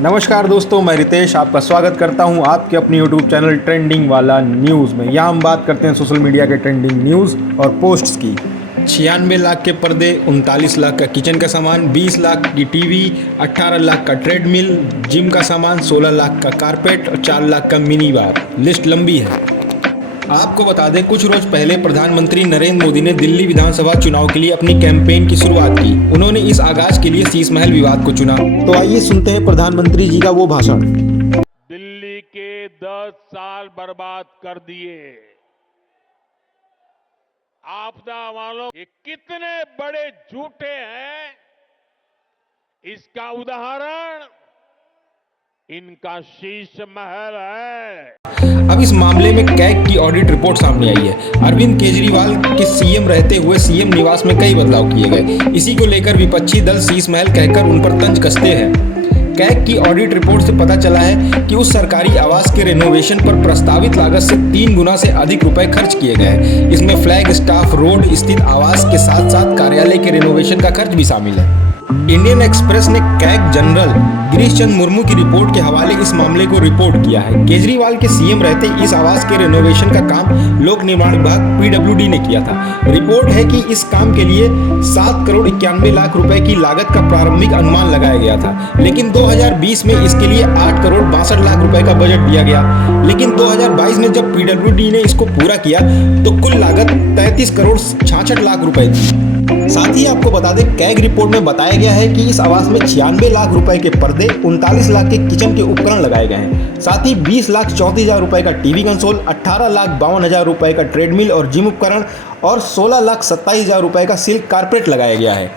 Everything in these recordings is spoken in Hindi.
नमस्कार दोस्तों, मैं रितेश आपका स्वागत करता हूं आपके अपने YouTube चैनल ट्रेंडिंग वाला न्यूज़ में। यहां हम बात करते हैं सोशल मीडिया के ट्रेंडिंग न्यूज़ और पोस्ट्स की। 96 लाख के पर्दे, 39 लाख का किचन का सामान, 20 लाख की टीवी, 18 लाख का ट्रेडमिल, जिम का सामान, 16 लाख का कारपेट और 4 लाख का मिनी बार। लिस्ट लंबी है। आपको बता दें, कुछ रोज पहले प्रधानमंत्री नरेंद्र मोदी ने दिल्ली विधानसभा चुनाव के लिए अपनी कैंपेन की शुरुआत की। उन्होंने इस आगाज के लिए शीश महल विवाद को चुना। तो आइए सुनते हैं प्रधानमंत्री जी का वो भाषण। दिल्ली के 10 साल बर्बाद कर दिए। आपदा वालों ये कितने बड़े झूठे हैं, इसका उदाहरण इनका शीश महल है। अब इस मामले में कैग की ऑडिट रिपोर्ट सामने आई है। अरविंद केजरीवाल के सीएम रहते हुए सीएम निवास में कई बदलाव किए गए। इसी को लेकर विपक्षी दल शीश महल कहकर उन पर तंज कसते हैं। कैग की ऑडिट रिपोर्ट से पता चला है कि उस सरकारी आवास के रेनोवेशन पर प्रस्तावित लागत से 3 गुना से अधिक रुपए खर्च किए गए हैं। इसमें फ्लैग स्टाफ रोड स्थित आवास के साथ साथ कार्यालय के रेनोवेशन का खर्च भी शामिल है। इंडियन एक्सप्रेस ने कैग जनरल गिरीश चंद्र मुर्मू की रिपोर्ट के हवाले इस मामले को रिपोर्ट किया है। केजरीवाल के सीएम रहते इस आवास के रेनोवेशन का काम लोक निर्माण विभाग पीडब्ल्यूडी ने किया था। रिपोर्ट है कि इस काम के लिए 7 करोड़ 91 लाख रुपए की लागत का प्रारंभिक अनुमान लगाया गया था, लेकिन 2020 में इसके लिए 8 करोड़ 62 लाख रुपए का बजट दिया गया। लेकिन 2022 में जब पीडब्ल्यूडी ने इसको पूरा किया तो कुल लागत 33 करोड़ 66 लाख रुपए थी। साथ ही आपको बता दें, कैग रिपोर्ट में बताया गया है कि इस आवास में 96 लाख रुपए के पर्दे, 39 लाख के किचन के उपकरण लगाए गए हैं। साथ ही 20 लाख 34 हजार रुपए का टीवी कंसोल, 18 लाख 52 हजार रुपए का ट्रेडमिल और जिम उपकरण और 16 लाख 27 हजार रुपए का सिल्क कारपेट लगाया गया है।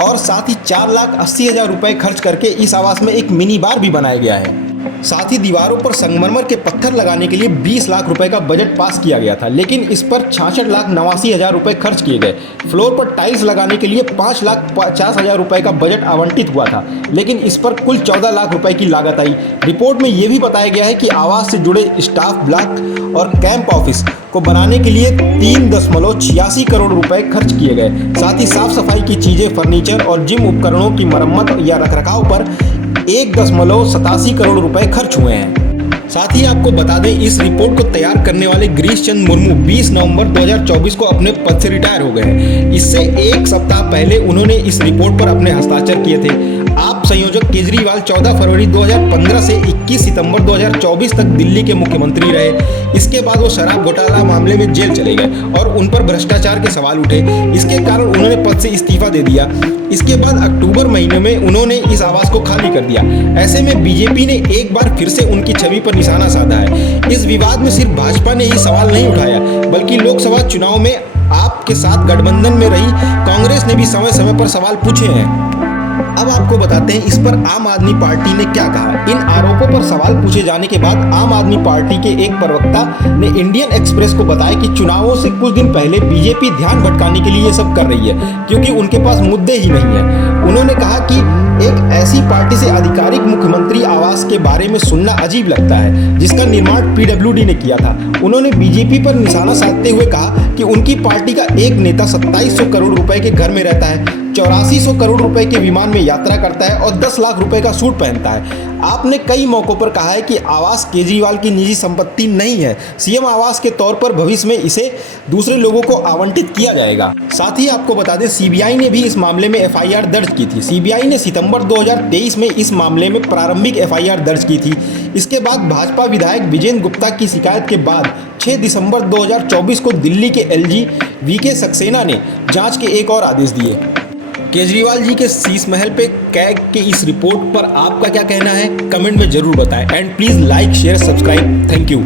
और साथ ही 4 लाख 80 हजार रुपए खर्च करके इस आवास में एक मिनी बार भी बनाया गया है। साथ ही दीवारों पर संगमरमर के पत्थर लगाने के लिए 20 लाख रुपए का बजट पास किया गया था, लेकिन इस पर 66 लाख 89 हजार रुपए खर्च किए गए। फ्लोर पर टाइल्स लगाने के लिए 5 लाख 50 हजार रुपए का बजट आवंटित हुआ था, लेकिन इस पर कुल 14 लाख रुपए की लागत आई। रिपोर्ट में यह भी बताया गया है कि आवास से जुड़े स्टाफ ब्लॉक और कैंप ऑफिस को बनाने के लिए 3.86 करोड़ रुपए खर्च किए गए। साथ ही साफ सफाई की चीजें, फर्नीचर और जिम उपकरणों की मरम्मत या रखरखाव पर 1.87 करोड़ रुपए खर्च हुए हैं। साथ ही आपको बता दें, इस रिपोर्ट को तैयार करने वाले गिरीश चंद्र मुर्मू 20 नवंबर 2024 को अपने पद से रिटायर हो गए हैं। इससे एक सप्ताह पहले उन्होंने इस रिपोर्ट पर अपने हस्ताक्षर किए थे। आप संयोजक केजरीवाल 14 फरवरी 2015 से 21 सितंबर 2024 तक दिल्ली के मुख्यमंत्री रहे। इसके बाद वो शराब घोटाला मामले में जेल चले गए और उन पर भ्रष्टाचार के सवाल उठे। इसके कारण उन्होंने पद से इस्तीफा दे दिया। इसके बाद अक्टूबर महीने में उन्होंने इस आवास को खाली कर दिया। ऐसे में बीजेपी ने एक बार फिर से उनकी छवि पर निशाना साधा है। इस विवाद में सिर्फ भाजपा ने ही सवाल नहीं उठाया, बल्कि लोकसभा चुनाव में आपके साथ गठबंधन में रही कांग्रेस ने भी समय समय पर सवाल पूछे हैं। अब आपको बताते हैं इस पर आम आदमी पार्टी ने क्या कहा। इन आरोपों पर सवाल पूछे जाने के बाद आम आदमी पार्टी के एक प्रवक्ता ने इंडियन एक्सप्रेस को बताया कि चुनावों से कुछ दिन पहले बीजेपी ध्यान भटकाने के लिए ये सब कर रही है, क्योंकि उनके पास मुद्दे ही नहीं है। उन्होंने कहा कि एक ऐसी पार्टी से आधिकारिक मुख्यमंत्री आवास के बारे में सुनना अजीब लगता है, जिसका निर्माण पीडब्ल्यूडी ने किया था। उन्होंने बीजेपी पर निशाना साधते हुए कहा कि उनकी पार्टी का एक नेता 2700 करोड़ रुपए के घर में रहता है, 8400 करोड़ रुपए के विमान में यात्रा करता है और 10 लाख रुपए का सूट पहनता है। आपने कई मौकों पर कहा है कि आवास केजरीवाल की निजी संपत्ति नहीं है। सीएम आवास के तौर पर भविष्य में इसे दूसरे लोगों को आवंटित किया जाएगा। साथ ही आपको बता दें, सीबीआई ने भी इस मामले में एफआईआर दर्ज की थी। सीबीआई ने सितंबर 2023 में इस मामले में प्रारंभिक एफआईआर दर्ज की थी। इसके बाद भाजपा विधायक विजेंद्र गुप्ता की शिकायत के बाद 6 दिसंबर 2024 को दिल्ली के एलजी वीके सक्सेना ने जांच के एक और आदेश दिए। केजरीवाल जी के शीश महल पे कैग के इस रिपोर्ट पर आपका क्या कहना है, कमेंट में जरूर बताएं। And please like, share, subscribe. Thank you.